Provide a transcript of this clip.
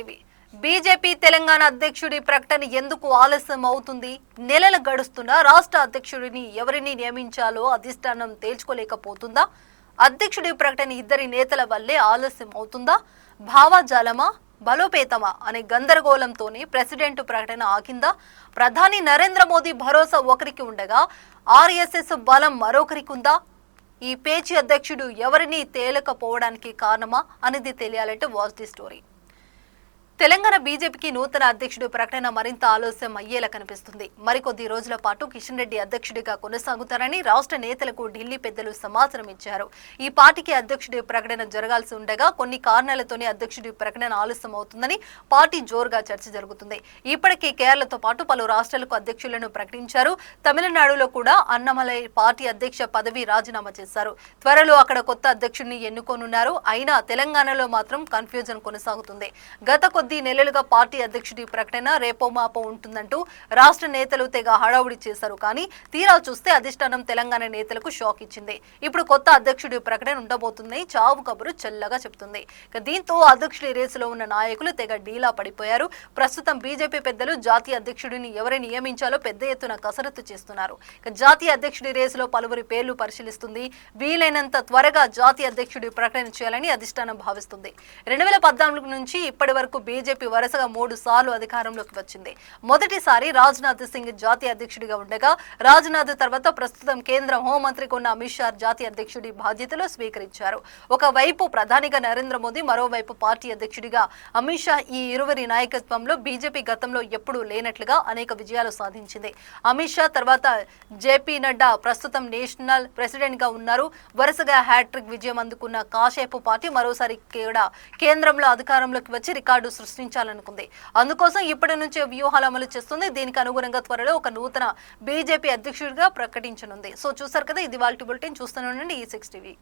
TV. BJP Telangana అధ్యక్షుడి ప్రకటన ఎందుకు ఆలస్యం అవుతుంది? నెలలు గడుస్తున్నా రాష్ట్ర అధ్యక్షుడిని ఎవరిని నియమించాలో అధిష్టానం తేల్చుకోలేకపోతుందా? అధ్యక్షుడి ప్రకటన ఇద్దరి నేతల వల్లే ఆలస్యం అవుతుందా? భావజాలమా బలోపేతమా అనే గందరగోళంతోనే ప్రెసిడెంట్ ప్రకటన ఆగిందా? ప్రధాని నరేంద్ర మోదీ భరోసా ఒకరికి ఉండగా ఆర్ఎస్ఎస్ బలం మరొకరికి ఉందా? ఈ పేచి అధ్యక్షుడు ఎవరిని తేలకపోవడానికి కారణమా అనేది తెలియాలంటే వాచ్ ది స్టోరీ. తెలంగాణ బీజేపీకి నూతన అధ్యక్షుడి ప్రకటన మరింత ఆలస్యం అయ్యేలా కనిపిస్తుంది. మరికొద్ది రోజుల పాటు కిషన్ రెడ్డి అధ్యక్షుడిగా కొనసాగుతారని రాష్ట్ర నేతలకు ఢిల్లీ పెద్దలు సమాచారం ఇచ్చారు. ఈ పార్టీకి అధ్యక్షుడి ప్రకటన జరగాల్సి ఉండగా కొన్ని కారణాలతోనే అధ్యక్షుడి ప్రకటన ఆలస్యం అవుతుందని పార్టీ జోరుగా చర్చ జరుగుతుంది. ఇప్పటికే కేరళతో పాటు పలు రాష్ట్రాలకు అధ్యక్షులను ప్రకటించారు. తమిళనాడులో కూడా అన్నమలై పార్టీ అధ్యక్ష పదవి రాజీనామా చేశారు. త్వరలో అక్కడ కొత్త అధ్యక్షుడిని ఎన్నుకోనున్నారు. అయినా తెలంగాణలో మాత్రం కన్ఫ్యూజన్ కొనసాగుతుంది. గత కొద్ది నెలలుగా పార్టీ అధ్యక్షుడి ప్రకటన రేపో మాపో ఉంటుందంటూ రాష్ట్ర నేతలు తెగ హడావుడి చేశారు. కానీ తీరా చూస్తే అధిష్టానం తెలంగాణ నేతలకు షాక్ ఇచ్చింది. ఇప్పుడు కొత్త అధ్యక్షుడి ప్రకటన ఉండబోతుందని చావు కబురు చల్లగా చెప్తుంది. దీంతో అధ్యక్షుడి రేసులో ఉన్న నాయకులు తెగ డీలా పడిపోయారు. ప్రస్తుతం బీజేపీ పెద్దలు జాతీయ అధ్యక్షుడిని ఎవరిని నియమించాలో పెద్ద ఎత్తున కసరత్తు చేస్తున్నారు. జాతీయ అధ్యక్షుడి రేసులో పలువురి పేర్లు పరిశీలిస్తుంది. వీలైనంత త్వరగా జాతీయ అధ్యక్షుడి ప్రకటన చేయాలని అధిష్టానం భావిస్తుంది. 2014 నుంచి ఇప్పటి వరకు బీజేపీ వరుసగా 3 సార్లు అధికారంలోకి వచ్చింది. మొదటిసారి రాజ్నాథ్ సింగ్ జాతీయ అధ్యక్షుడిగా ఉండగా రాజ్నాథ్ తర్వాత ప్రస్తుతం కేంద్ర హోంమంత్రిగా ఉన్న అమిత్ షా జాతీయ అధ్యక్షుడి బాధ్యతలు స్వీకరించారు. ఒకవైపు ప్రధానిగా నరేంద్ర మోదీ, మరోవైపు పార్టీ అధ్యక్షుడిగా అమిత్ షా. ఈ ఇరువురి నాయకత్వంలో బీజేపీ గతంలో ఎప్పుడూ లేనట్లుగా అనేక విజయాలు సాధించింది. అమిత్ షా తర్వాత జేపీ నడ్డా ప్రస్తుతం నేషనల్ ప్రెసిడెంట్ గా ఉన్నారు. వరుసగా హ్యాట్రిక్ విజయం అందుకున్న కాషాయపు పార్టీ మరోసారి కూడా కేంద్రంలో అధికారంలోకి వచ్చి రికార్డు సృష్టించాలనుకుంది. అందుకోసం ఇప్పటి నుంచే వ్యూహాలు అమలు చేస్తుంది. దీనికి అనుగుణంగా త్వరలో ఒక నూతన బీజేపీ అధ్యక్షుడిగా ప్రకటించనుంది. సో చూసారు కదా, ఇది వాళ్ళ బులెటిన్. చూస్తూనే ఉండండి E6 టీవీ.